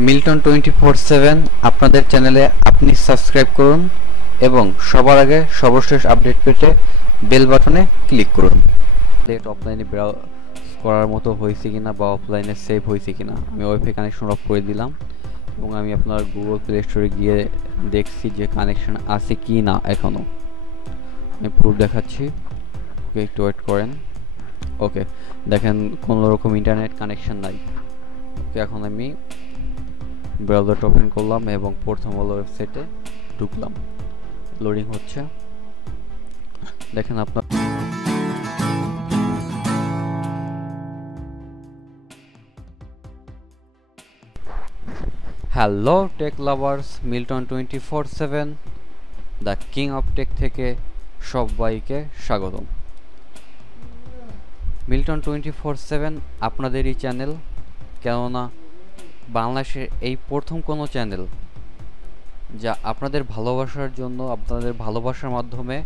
Milton 24/7 আপনাদের চ্যানেলে আপনি সাবস্ক্রাইব করুন এবং সবার আগে সর্বশেষ আপডেট পেতে বেল বাটনে ক্লিক করুন। আপডেট অফলাইনে ব্রাউজ করার মতো হয়েছে কিনা বা অফলাইনে সেভ হয়েছে কিনা আমি ওয়াইফাই কানেকশন অফ করে দিলাম এবং আমি আপনার গুগল প্লে স্টোরে গিয়ে দেখছি যে কানেকশন আছে কি না। এখনও আমি প্রুফ দেখাচ্ছি, ওকে একটু ওয়েট করেন। ওকে, দেখেন কোনো রকম ইন্টারনেট কানেকশন নাই। ওকে, এখন আমি ব্রাউজারটা ওপেন করলাম এবং প্রথম হলো ওয়েবসাইটে ঢুকলাম। লোডিং হচ্ছে, দেখেন আপনার hello tech lovers, Milton 24/7 the king of tech থেকে সবাইকে স্বাগতম। মিল্টন 24/7 আপনাদেরই চ্যানেল, কেননা বাংলাদেশের এই প্রথম কোনো চ্যানেল যা আপনাদের ভালোবাসার জন্য, আপনাদের ভালোবাসার মাধ্যমে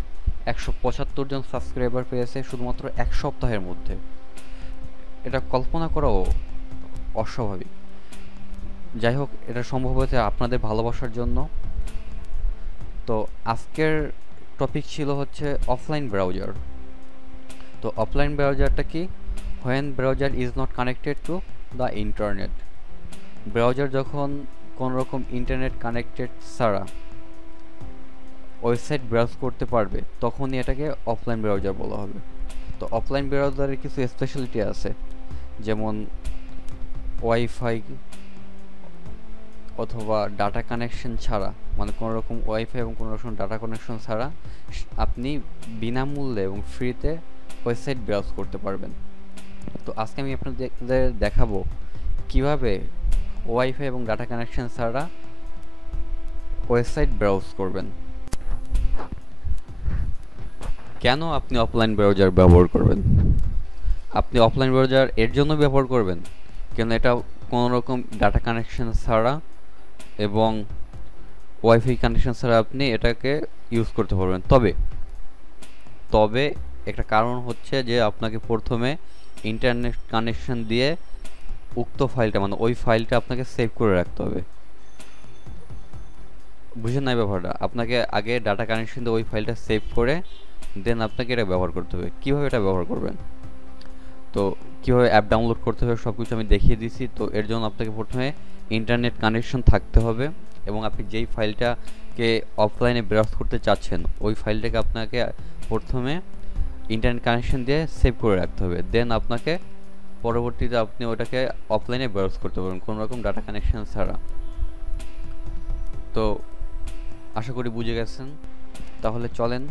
175 জন সাবস্ক্রাইবার পেয়েছে শুধুমাত্র এক সপ্তাহের মধ্যে। এটা কল্পনা করাও অস্বাভাবিক। যাই হোক, এটা সম্ভব হয়েছে আপনাদের ভালোবাসার জন্য। তো আজকের টপিক ছিল হচ্ছে অফলাইন ব্রাউজার। তো অফলাইন ব্রাউজারটা কি? When browser is not connected to the internet. Browser যখন কোনো রকম ইন্টারনেট কানেক্টেড ছাড়া ওয়েবসাইট ব্রাউজ করতে পারবে তখনই এটাকে অফলাইন ব্রাউজার বলা হবে। তো অফলাইন ব্রাউজারের কিছু স্পেশালিটি আছে, যেমন ওয়াইফাই অথবা ডাটা কানেকশন ছাড়া, মানে কোনো রকম ওয়াইফাই এবং কোনো রকম ডাটা কানেকশন ছাড়া আপনি বিনামূল্যে এবং ফ্রিতে ওয়েবসাইট ব্রাউজ করতে পারবেন। তো আজকে আমি আপনাদের দেখাবো কিভাবে ওয়াইফাই এবং ডাটা কানেকশন ছাড়া ওয়েবসাইট ব্রাউজ করবেন। কেন আপনি অফলাইন ব্রাউজার ব্যবহার করবেন? আপনি অফলাইন ব্রাউজার এর জন্য ব্যবহার করবেন কেন এটা কোনো রকম ডাটা কানেকশন ছাড়া এবং ওয়াইফাই কানেকশন ছাড়া আপনি এটাকে ইউজ করতে পারবেন। তবে একটা কারণ হচ্ছে যে আপনাকে প্রথমে ইন্টারনেট কানেকশন দিয়ে উক্ত ফাইলটা, মানে ওই ফাইলটা আপনাকে সেভ করে রাখতে হবে। বুঝেন নাই ব্যাপারটা? আপনাকে আগে ডাটা কানেকশন দিয়ে ওই ফাইলটা সেভ করে দেন আপনাকে এটা ব্যবহার করতে হবে। কীভাবে এটা ব্যবহার করবেন, তো কীভাবে অ্যাপ ডাউনলোড করতে হবে সব কিছু আমি দেখিয়ে দিছি। তো এর জন্য আপনাকে প্রথমে ইন্টারনেট কানেকশন থাকতে হবে এবং আপনি যেই ফাইলটাকে অফলাইনে ব্রাউজ করতে চাচ্ছেন ওই ফাইলটাকে আপনাকে প্রথমে ইন্টারনেট কানেকশন দিয়ে সেভ করে রাখতে হবে। দেন আপনাকে পরবর্তীতে আপনি ওটাকে অফলাইনে ব্রাউজ করতে পারবেন কোনো রকম ডাটা কানেকশন ছাড়া। তো আশা করি বুঝে গেছেন। তাহলে চলেন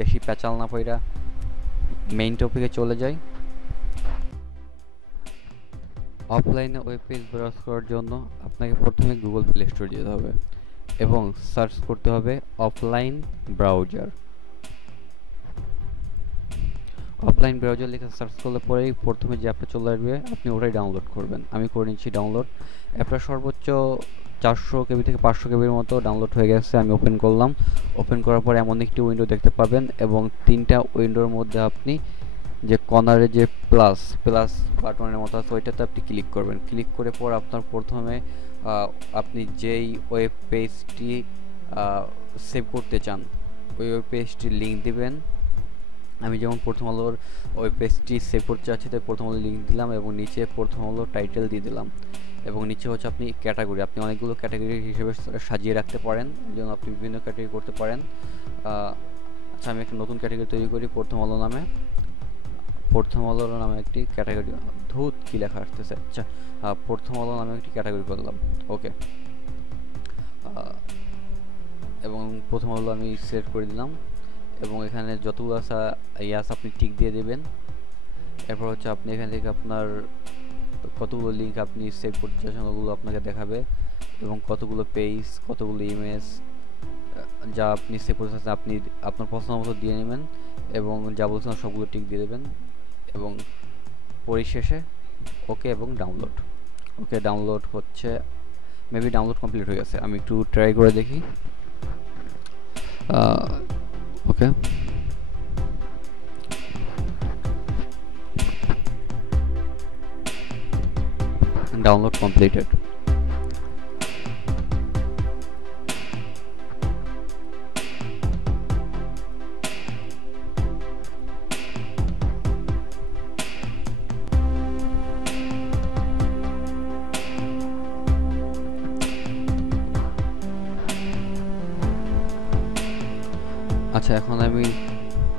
বেশি প্যাচাল না পইরা মেইন টপিকে চলে যাই। অফলাইনে ওয়েব পেজ ব্রাউজ করার জন্য আপনাকে প্রথমে গুগল প্লে স্টোরে যেতে হবে এবং সার্চ করতে হবে অফলাইন ব্রাউজার। অফলাইন ব্রাউজার লিখে সার্চ করলে পরেই প্রথমে যে অ্যাপটা চলে আসবে আপনি ওটাই ডাউনলোড করবেন। আমি করে নিচ্ছি ডাউনলোড। অ্যাপটা সর্বোচ্চ 400 কেবি থেকে 500 কেবির মতো ডাউনলোড হয়ে গেছে। আমি ওপেন করলাম। ওপেন করার পর এমন একটি উইন্ডো দেখতে পাবেন এবং তিনটা উইন্ডোর মধ্যে আপনি যে কর্নারে যে প্লাস প্লাস বাটনের মতো আছে ওইটাতে আপনি ক্লিক করবেন। ক্লিক করে পর আপনার প্রথমে আপনি যেই ওয়েব পেজটি সেভ করতে চান ওই ওয়েব পেজটির লিঙ্ক দিবেন। আমি যেমন প্রথম আলোর ওয়েব পেজটি সেভ করতে চাচ্ছি তাই প্রথম আলো লিঙ্ক দিলাম এবং নিচে প্রথম আলো টাইটেল দিয়ে দিলাম এবং নিচে হচ্ছে আপনি ক্যাটাগরি, আপনি অনেকগুলো ক্যাটাগরি হিসেবে সাজিয়ে রাখতে পারেন, যেমন আপনি বিভিন্ন ক্যাটাগরি করতে পারেন। আচ্ছা, আমি একটা নতুন ক্যাটাগরি তৈরি করি প্রথম আলো নামে। প্রথম আলো নামে একটি ক্যাটাগরি, ধুত কি লেখা আসতেছে, আচ্ছা প্রথম আলো নামে একটি ক্যাটাগরি করলাম। ওকে, এবং প্রথম আলো আমি সিলেক্ট করে দিলাম এবং এখানে যতগুলো আছে ইয়াস আপনি টিক দিয়ে দেবেন। এরপর হচ্ছে আপনি এখান থেকে আপনার কতগুলো লিঙ্ক আপনি সেভ করতে চাচ্ছেন ওগুলো আপনাকে দেখাবে এবং কতগুলো পেজ, কতগুলো ইমেজ যা আপনি সেভ করতে চাচ্ছেন আপনি আপনার পছন্দ মতো দিয়ে নেবেন এবং যা বলছেন সবগুলো টিক দিয়ে দেবেন এবং পরিশেষে ওকে এবং ডাউনলোড। ওকে, ডাউনলোড হচ্ছে, মেবি ডাউনলোড কমপ্লিট হয়ে গেছে। আমি একটু ট্রাই করে দেখি। ওকে, ডাউনলোড কমপ্লিটেড। আচ্ছা, এখন আমি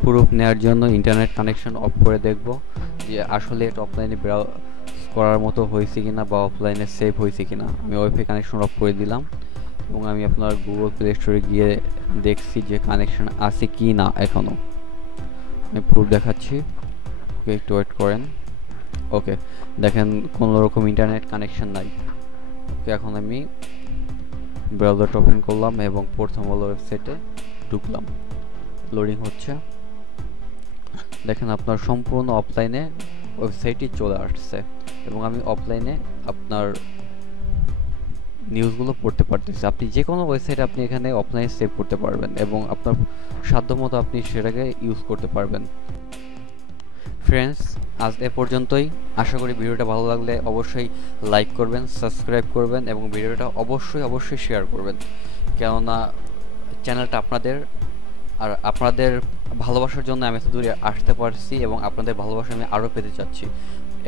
প্রুফ নেওয়ার জন্য ইন্টারনেট কানেকশন অফ করে দেখব যে আসলে এটা অফলাইনে ব্রাউজ করার মতো হয়েছে কিনা বা অফলাইনে সেভ হয়েছে কিনা। আমি ওয়াইফাই কানেকশন অফ করে দিলাম এবং আমি আপনার গুগল প্লে স্টোরে গিয়ে দেখছি যে কানেকশন আছে কি না এখনও। আমি প্রুফ দেখাচ্ছি, ওকে একটু ওয়েট করেন। ওকে, দেখেন কোনো রকম ইন্টারনেট কানেকশন নাই। ওকে, এখন আমি ব্রাউজারটা ওপেন করলাম এবং প্রথম হলো ওয়েবসাইটে ঢুকলাম। লোডিং হচ্ছে, দেখেন আপনার সম্পূর্ণ অফলাইনে ওয়েবসাইটটি চলে আসছে এবং আমি অফলাইনে আপনার নিউজগুলো পড়তে পারতেছি। আপনি যে কোনো ওয়েবসাইট আপনি এখানে অফলাইনে সেভ করতে পারবেন এবং আপনার সাধ্যমতো আপনি সেটাকে ইউজ করতে পারবেন। ফ্রেন্ডস, আজ এ পর্যন্তই। আশা করি ভিডিওটা ভালো লাগলে অবশ্যই লাইক করবেন, সাবস্ক্রাইব করবেন এবং ভিডিওটা অবশ্যই শেয়ার করবেন, কেননা চ্যানেলটা আপনাদের, আর আপনাদের ভালোবাসার জন্য আমি এত দূরে আসতে পারছি এবং আপনাদের ভালোবাসা আমি আরও পেতে চাচ্ছি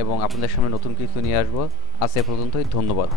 এবং আপনাদের সামনে নতুন কিছু নিয়ে আসবো। আজ এ পর্যন্তই, ধন্যবাদ।